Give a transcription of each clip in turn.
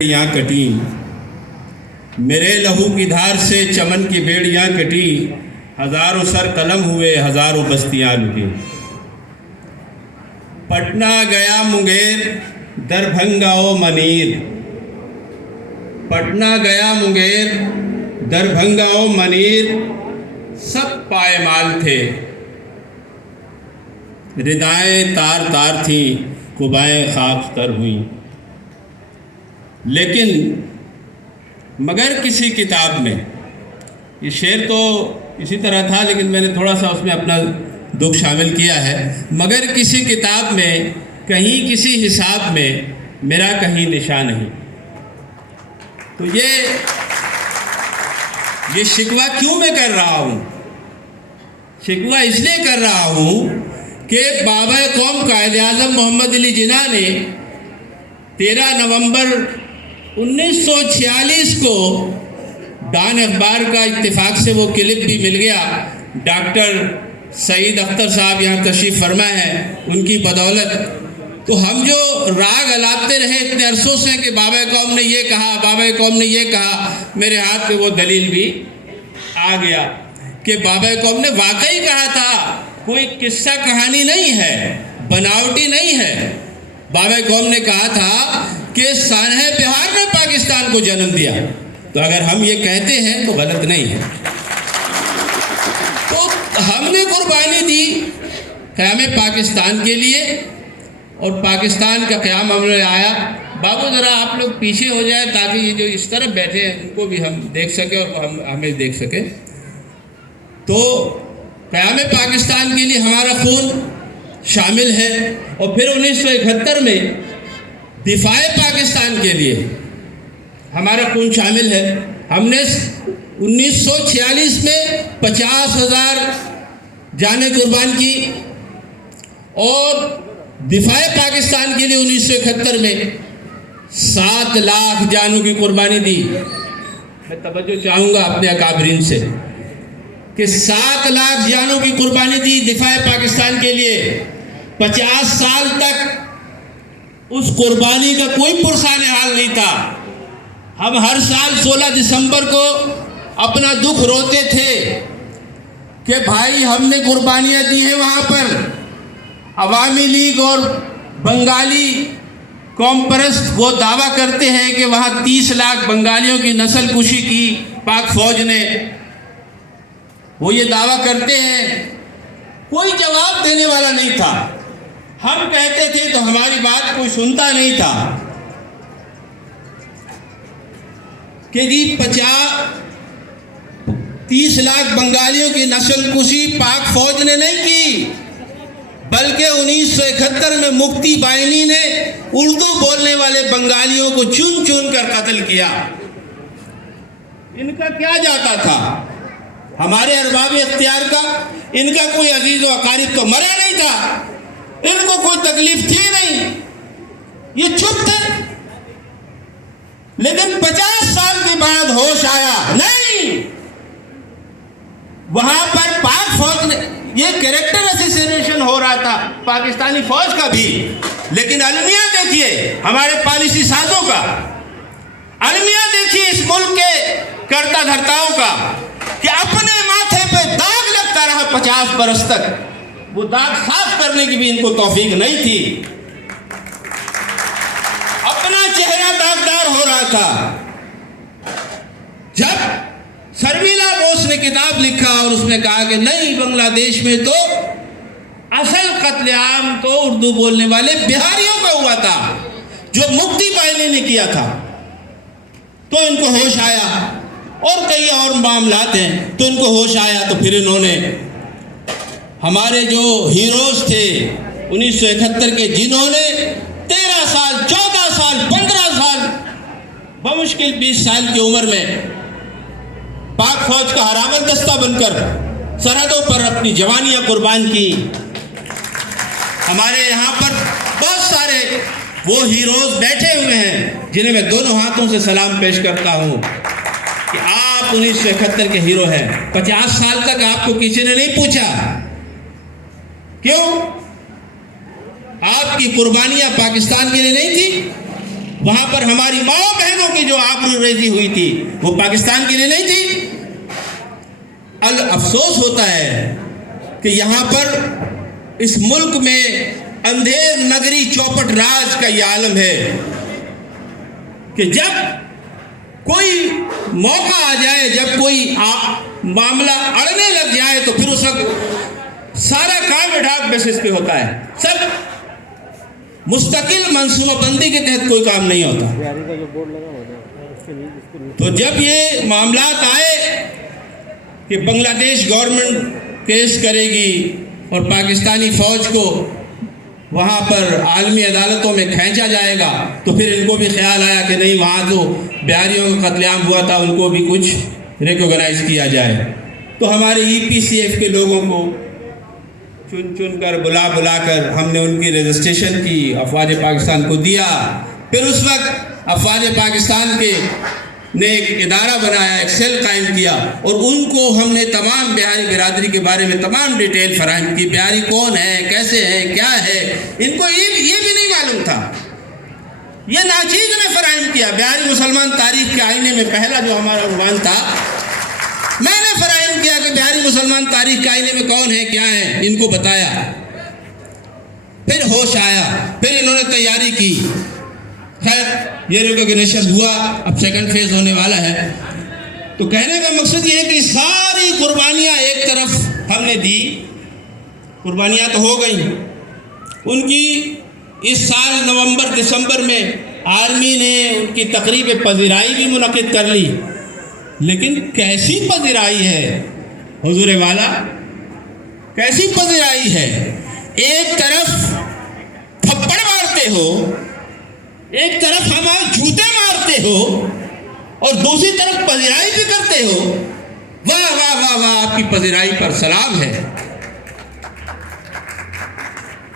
बेड़ियाँ कटी, मेरे लहू की धार से चमन की बेड़ियाँ कटी, हजारों सर कलम हुए, हजारों बस्तियाँ लुटी। पटना गया मुंगेर, दरभंगा ओ मनीर, पटना गया मुंगेर, दरभंगा ओ मनीर, सब पायमाल थे, रिदाएं तार तार थी, कुबाएं खाक तर हुई। लेकिन मगर किसी किताब में, ये शेर तो इसी तरह था लेकिन मैंने थोड़ा सा उसमें अपना दुख शामिल किया है। मगर किसी किताब में, कहीं किसी हिसाब में मेरा कहीं निशान नहीं। तो ये शिकवा क्यों मैं कर रहा हूँ? शिकवा इसलिए कर रहा हूँ कि बाबा कौम कायद आज़म मोहम्मद अली जिन्ना ने 13 नवंबर 1946 को डान अखबार का इत्तेफाक से वो क्लिप भी मिल गया। डॉक्टर सईद अख्तर साहब यहाँ तशरीफ़ फरमा है, उनकी बदौलत तो हम जो राग अलापते रहे इतने अरसों से कि बाबा कौम ने ये कहा, बाबा कौम ने ये कहा, मेरे हाथ पे वो दलील भी आ गया कि बाबा कौम ने वाकई कहा था। कोई किस्सा कहानी नहीं है, बनावटी नहीं है। बाबा कौम ने कहा था कि सानहे बिहार ने पाकिस्तान को जन्म दिया। तो अगर हम ये कहते हैं तो गलत नहीं है। तो हमने कुर्बानी दी क़याम पाकिस्तान के लिए और पाकिस्तान का क़याम हमने आया। बाबू ज़रा आप लोग पीछे हो जाए ताकि ये जो इस तरफ बैठे हैं उनको भी हम देख सकें और हम हमें देख सकें। तो क़याम पाकिस्तान के लिए हमारा खून शामिल है और फिर 1971 में दिफाए पाकिस्तान के लिए हमारा खून शामिल है। हमने 1946 में 50,000 जानें कुर्बान की और दिफाए पाकिस्तान के लिए 1971 में 7 लाख जानों की कुर्बानी दी। मैं तवज्जो चाहूँगा अपने अकाबरीन से कि 7 लाख जानों की कुर्बानी दी दिफाए पाकिस्तान के लिए। 50 साल तक उस कुर्बानी का कोई पुरसान हाल नहीं था। हम हर साल 16 दिसंबर को अपना दुख रोते थे कि भाई हमने कुर्बानियाँ दी हैं। वहाँ पर अवामी लीग और बंगाली कौम परस्त वो दावा करते हैं कि वहाँ 30 लाख बंगालियों की नस्ल कुशी की पाक फौज ने, वो ये दावा करते हैं। कोई जवाब देने वाला नहीं था। हम कहते थे तो हमारी बात कोई सुनता नहीं था कि जी 30 लाख बंगालियों की नस्ल कुशी पाक फौज ने नहीं की, बल्कि 1971 में मुक्ति बाहिनी ने उर्दू बोलने वाले बंगालियों को चुन चुन कर कत्ल किया। इनका क्या जाता था हमारे अरबाब इख्तियार का? इनका कोई अजीज व अकारिब तो मरा नहीं था, इनको कोई तकलीफ थी नहीं, ये चुप थे। लेकिन 50 साल के बाद होश आया, नहीं, वहां पर पाक फौज ने, ये कैरेक्टर असैसिनेशन हो रहा था पाकिस्तानी फौज का भी। लेकिन अलमिया देखिए हमारे पॉलिसी साजों का, अलमिया देखिए इस मुल्क के कर्ता धर्ताओं का कि अपने माथे पे दाग लगता रहा 50 बरस तक। वो दाग साफ करने की भी इनको तौफीक नहीं थी। अपना चेहरा दागदार हो रहा था। जब शर्मिला बोस ने किताब लिखा और उसने कहा कि नहीं, बांग्लादेश में तो असल कत्लेआम तो उर्दू बोलने वाले बिहारियों का हुआ था जो मुक्ति बाहिनी ने किया था, तो इनको होश आया। और कई और मामलात हैं तो इनको होश आया। तो फिर इन्होंने हमारे जो हीरोज थे 1971 के, जिन्होंने 13 साल, 14 साल, 15 साल, बमुश्किल 20 साल की उम्र में पाक फौज का हरामत दस्ता बनकर सरहदों पर अपनी जवानियां कुर्बान की। हमारे यहाँ पर बहुत सारे वो हीरोज बैठे हुए हैं जिन्हें मैं दोनों हाथों से सलाम पेश करता हूँ कि आप 1971 के हीरो हैं। 50 साल तक आपको किसी ने नहीं पूछा क्यों? आपकी कुर्बानियां पाकिस्तान के लिए नहीं थी, वहां पर हमारी माओ बहनों की जो आबरूरेजी हुई थी वो पाकिस्तान के लिए नहीं थी। अफसोस होता है कि यहाँ पर इस मुल्क में अंधेर नगरी चौपट राज का ये आलम है कि जब कोई मौका आ जाए, जब कोई मामला अड़ने लग जाए तो फिर उस वक्त सारा काम एडहॉक बेसिस पे होता है। सब मुस्तकिल मंसूबाबंदी के तहत कोई काम नहीं होता। तो जब ये मामलात आए कि बांग्लादेश गवर्नमेंट केस करेगी और पाकिस्तानी फ़ौज को वहाँ पर आलमी अदालतों में खींचा जाएगा, तो फिर इनको भी ख्याल आया कि नहीं, वहाँ जो बिहारियों का कत्लेआम हुआ था उनको भी कुछ रिकॉग्नाइज किया जाए। तो हमारे EPCF के लोगों को चुन चुन कर बुला कर हमने उनकी रजिस्ट्रेशन की, अफवाज पाकिस्तान को दिया। फिर उस वक्त अफवाज पाकिस्तान के ने एक इदारा बनाया, एक सेल कायम किया और उनको हमने तमाम बिहारी बिरादरी के बारे में तमाम डिटेल फराहम की। बिहारी कौन है, कैसे है, क्या है, इनको ये भी नहीं मालूम था। ये नाचीज ने फराहम किया। बिहारी मुसलमान तारीख के आईने में पहला जो हमारा उन्वान था, मैंने फराहम किया कि बिहारी मुसलमान तारीख के आईने में कौन है, क्या है, इनको बताया। फिर होश आया, फिर इन्होंने तैयारी की। खैर ये रिकॉग्निशन हुआ, अब सेकंड फेज होने वाला है। तो कहने का मकसद ये है कि सारी कुर्बानियाँ एक तरफ हमने दी, कुर्बानियाँ तो हो गई। उनकी इस साल नवंबर दिसंबर में आर्मी ने उनकी तकरीब पज़िराई भी मुनक़िद कर ली। लेकिन कैसी पज़िराई है हुज़ूर वाला, कैसी पज़िराई है। एक तरफ थप्पड़ मारते हो, एक तरफ हमारे जूते मारते हो और दूसरी तरफ पज़िराई भी करते हो। वाह वाह वाह वाह, आपकी पज़िराई पर सलाम है।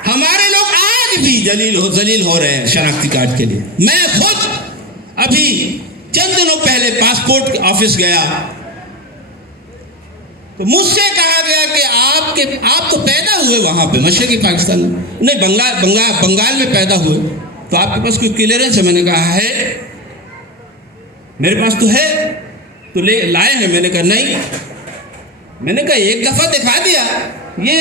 हमारे लोग आज भी जलील हो रहे हैं शनाख्ती कार्ड के लिए। मैं खुद अभी चंद दिनों पहले पासपोर्ट ऑफिस गया तो मुझसे कहा गया कि आप तो पैदा हुए वहां पे मशरक़ी पाकिस्तान में, नहीं बंगाल में पैदा हुए, तो आपके पास कोई क्लियरेंस है? मैंने कहा है, मेरे पास तो है, तो ले लाए हैं। मैंने कहा नहीं। मैंने कहा एक दफ़ा दिखा दिया, ये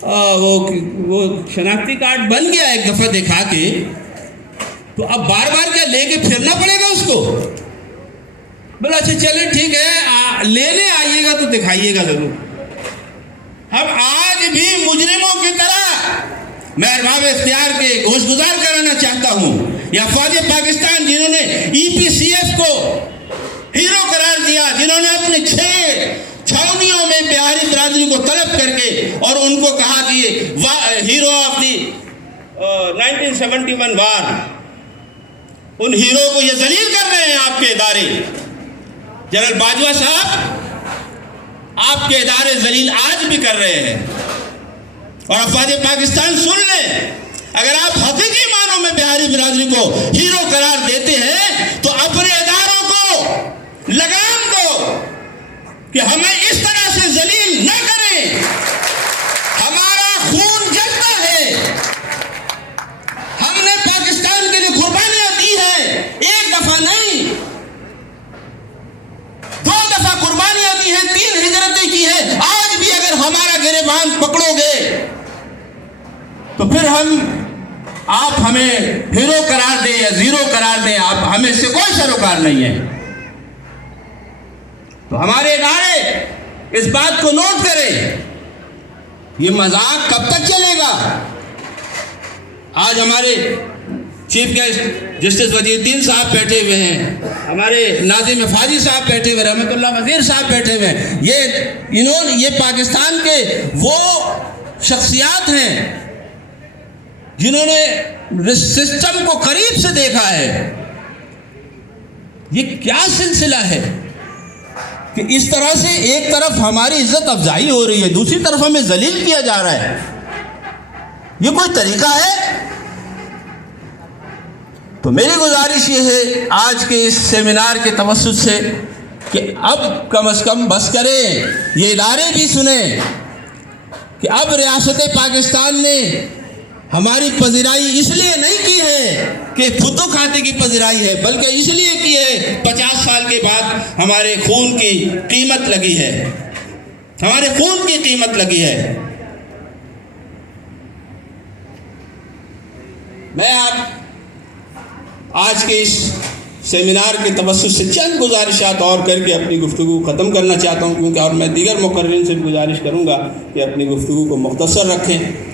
वो शनाख्ती कार्ड बन गया एक दफ़ा दिखा के, तो अब बार बार क्या लेके फिरना पड़ेगा उसको? बोला अच्छा चले ठीक है, लेने आइएगा तो दिखाइएगा ज़रूर। हम आज भी मुजरिमों की तरह मैं अरबाब इख्तियार के होशगुजार कराना चाहता हूँ। या फौज पाकिस्तान जिन्होंने EPCF को हीरो करार दिया, जिन्होंने अपने 6 छावनियों में बिहारी बिरादरी को तलब करके और उनको कहा कि हीरो ऑफ दी 1971 वार, उन हीरो को ये जलील कर रहे हैं आपके इदारे। जनरल बाजवा साहब, आपके इदारे जलील आज भी कर रहे हैं। और अफवाज पाकिस्तान सुन लें, अगर आप हकीकी मानों में बिहारी बिरादरी को हीरो करार देते हैं तो अपने इदारों को लगाम दो कि हमें इस तरह से जलील न करें। हमारा खून जलता है, हमने पाकिस्तान के लिए कुर्बानियां दी हैं, एक दफा नहीं 2 दफा कुर्बानियां दी हैं, 3 हिजरतें की हैं। आज भी अगर हमारा गिरेबान पकड़ोगे तो फिर आप हमें हीरो करार दें या जीरो करार दें, आप हमें से कोई सरोकार नहीं है। तो हमारे इदारे इस बात को नोट करें, ये मजाक कब तक चलेगा। आज हमारे चीफ गेस्ट जस्टिस वजीरुद्दीन साहब बैठे हुए हैं, हमारे नाज़िम फ़ाज़ी साहब बैठे हुए, रहमतुल्लाह वज़ीर साहब बैठे हुए हैं। ये पाकिस्तान के वो शख्सियात हैं जिन्होंने सिस्टम को करीब से देखा है। ये क्या सिलसिला है कि इस तरह से एक तरफ हमारी इज्जत अफजाई हो रही है, दूसरी तरफ हमें जलील किया जा रहा है। ये कोई तरीका है? तो मेरी गुजारिश ये है आज के इस सेमिनार के तवस्सुत से कि अब कम से कम बस करें, ये इदारे भी सुने कि अब रियासत पाकिस्तान ने हमारी पजराई इसलिए नहीं की है कि फुद्दू खाते की पजराई है, बल्कि इसलिए की है 50 साल के बाद हमारे खून की कीमत लगी है, हमारे खून की कीमत लगी है। मैं आप आज के इस सेमिनार के तवज्जुह से चंद गुजारिशात और करके अपनी गुफ्तगू ख़त्म करना चाहता हूँ, क्योंकि और मैं दीगर मुकर्रिरीन से गुजारिश करूँगा कि अपनी गुफ्तगू को मुख्तसर रखें।